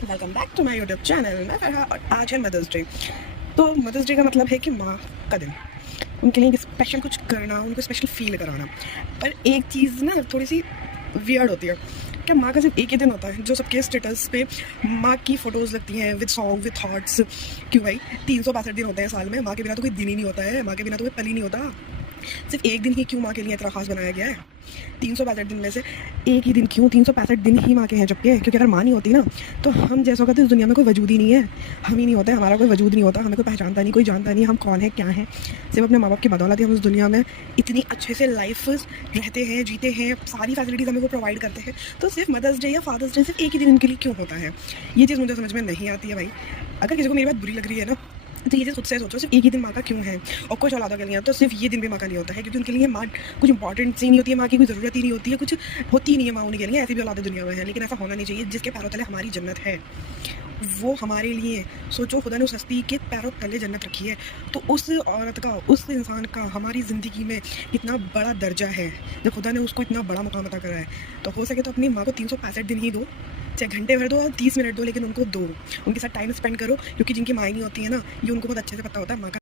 Welcome back to my YouTube channel. मैं फरहा और आज है मदर्स डे। तो मदर्स डे का मतलब है कि माँ का दिन, उनके लिए स्पेशल कुछ करना, उनको स्पेशल फील कराना। पर एक चीज़ ना थोड़ी सी वियर्ड होती है, क्या माँ का सिर्फ एक ही दिन होता है जो सबके स्टेटस पे माँ की फ़ोटोज़ लगती हैं विद सॉन्ग विद थॉट्स। क्यों भाई, 362 दिन होते हैं साल में, माँ के बिना तो कोई दिन ही नहीं होता है, माँ के बिना तो कोई पल ही नहीं होता। सिर्फ एक दिन ही क्यों माँ के लिए इतना खास बनाया गया है? 365 दिन में से एक ही दिन क्यों? 365 दिन ही माँ के हैं जबकि, क्योंकि अगर माँ नहीं होती ना तो हम जैसा का तो इस दुनिया में कोई वजूद ही नहीं है। हम ही नहीं होते, हमारा कोई वजूद नहीं होता, हमें कोई पहचानता नहीं, कोई जानता नहीं हम कौन है क्या है। सिर्फ अपने माँ बाप की बदौलत ही हम इस दुनिया में इतनी अच्छे से लाइफ रहते हैं, जीते हैं, सारी फैसिलिटीज़ हमें को प्रोवाइड करते हैं। तो सिर्फ मदर्स डे या फादर्स डे सिर्फ एक ही दिन उनके लिए क्यों होता है, ये चीज़ मुझे समझ में नहीं आती है भाई। अगर किसी को मेरी बात बुरी लग रही है ना, तो ये चीज़ खुद से सोचो, सिर्फ एक ही दिन माँ का क्यों है? और कुछ औलादों के लिए तो सिर्फ ये दिन भी माँ का नहीं होता है, क्योंकि उनके लिए माँ कुछ इंपॉर्टेंट सी नहीं होती है, माँ की कोई ज़रूरत ही नहीं होती है, कुछ होती ही नहीं है माँ उनके लिए। ऐसी भी औलादें दुनिया में है, लेकिन ऐसा होना नहीं चाहिए। जिसके पैरों तले हमारी जन्नत है वो हमारे लिए सोचो, खुदा ने उस हस्ती के पैरों तले जन्नत रखी है, तो उस औरत का, उस इंसान का हमारी ज़िंदगी में कितना बड़ा दर्जा है जब खुदा ने उसको इतना बड़ा मुकाम अता करा है। तो हो सके तो अपनी माँ को 365 दिन ही दो, चाहे घंटे भर दो और 30 मिनट दो, लेकिन उनको दो, उनके साथ टाइम स्पेंड करो, क्योंकि जिनकी माँ नहीं होती है ना, ये उनको बहुत अच्छे से पता होता है माँ का